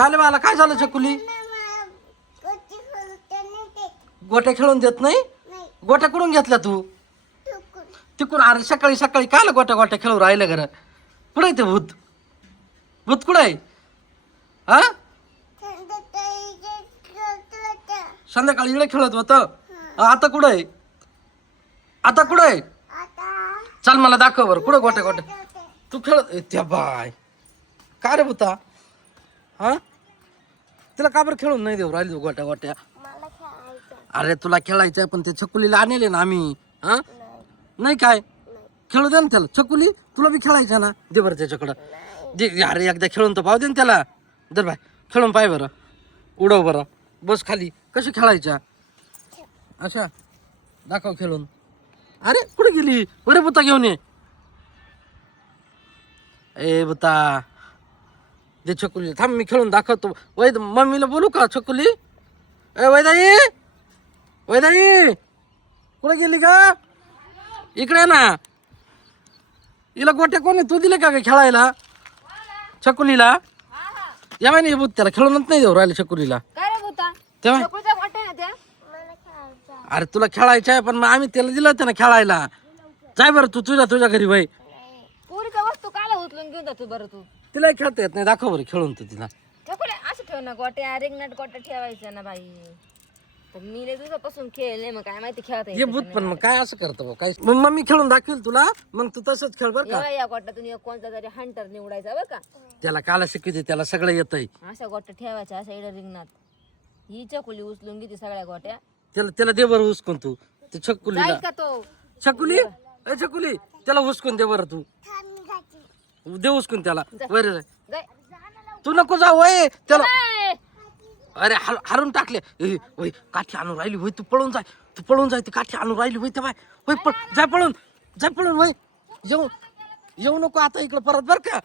काल मला काय झालं चकुली? गोट्या खेळून देत नाही? गोट्या कुठून घेतल्या तू? तिकडून? अरे सकाळी सकाळी काल गोट्या गोट्या खेळू राहिलं घर? कुठं आहे ते भूत? भूत कुठं आहे? हा, संध्याकाळी इकडे खेळत होत. आता कुठं आहे? आता कुठं आहे? चल मला दाखव बरं कुठं गोट्या गोट्या तू खेळत त्या बाय. काय रे भूता? हा, तिला का बरं खेळून नाही देऊ राहिली गोट्या गोट्या? अरे तुला खेळायचंय पण ते छकुलीला आणले ना आम्ही. हा, नाही काय खेळू दे ना त्याला. छकुली तुला बी खेळायचं ना, दे बरं त्याच्याकडं दे. अरे एकदा खेळून तर पाहू दे ना त्याला. दर बाय खेळून पाय बरं, उडव बरं, बस खाली. कशी खेळायच्या अशा? दाखव खेळून. अरे कुठे गेली? बरे बुता घेऊन ये. ए बुता दे छकुली. थांब मी खेळून दाखवतो. वैद मम्मीला बोलू का छकुली? ए वैदाई, वैदाई कुठे गेली का? इकडे ना. हिला गोट्या कोणी तू दिले का खेळायला छकुलीला? या माहिती भूत त्याला खेळूनच नाही देऊ राहिले छकुलीला. तेव्हा अरे तुला खेळायचं आहे पण मग आम्ही त्याला दिलं होतं ना खेळायला. जाय बरं तू तुझ्या घरी वय. पुरीच्या वस्तू काला उचलून घेऊन जातो बरं तू? तिला खेळता येत नाही. दाखव बरं खेळून तू तिला. चकुले असं ठेव ना गोट्या, रेंगणात गोट्या ठेवायचं ना बाई. तर मी लय दिवसापासून खेळले, मग काय माहिती खेळता ये भूत पण मग काय असं करतो भाऊ? काय मग मम्मी खेळून दाखवेल तुला, मग तू तसंच खेळ बरं का. या गोट्यातून एक कोणता तरी हंटर निवडायचा बरं का. त्याला काला शिकवते, त्याला सगळं येतंय. अशा गोट्या ठेवायच्या अशा इकडे रिंगणात. ही चकुली उचलून घेते सगळ्या गोट्या. त्याला दे बरं हुसकून तू ते छकुलीला. जाईल का तो? छकुली ए छकुली त्याला हुसकून दे बरं तू. दे हुसकून त्याला. बरं जाय. तू नको जा वय त्याला. जाय. अरे हारून टाकले. वय काठी आणून राहिली वय. तू पळून जाय, तू पळून जाय. ती काठी आणून राहिली वय. तेव्हा वय जाय पळून, जाय पळून वय. येऊ नको आता इकडं परत बरं का.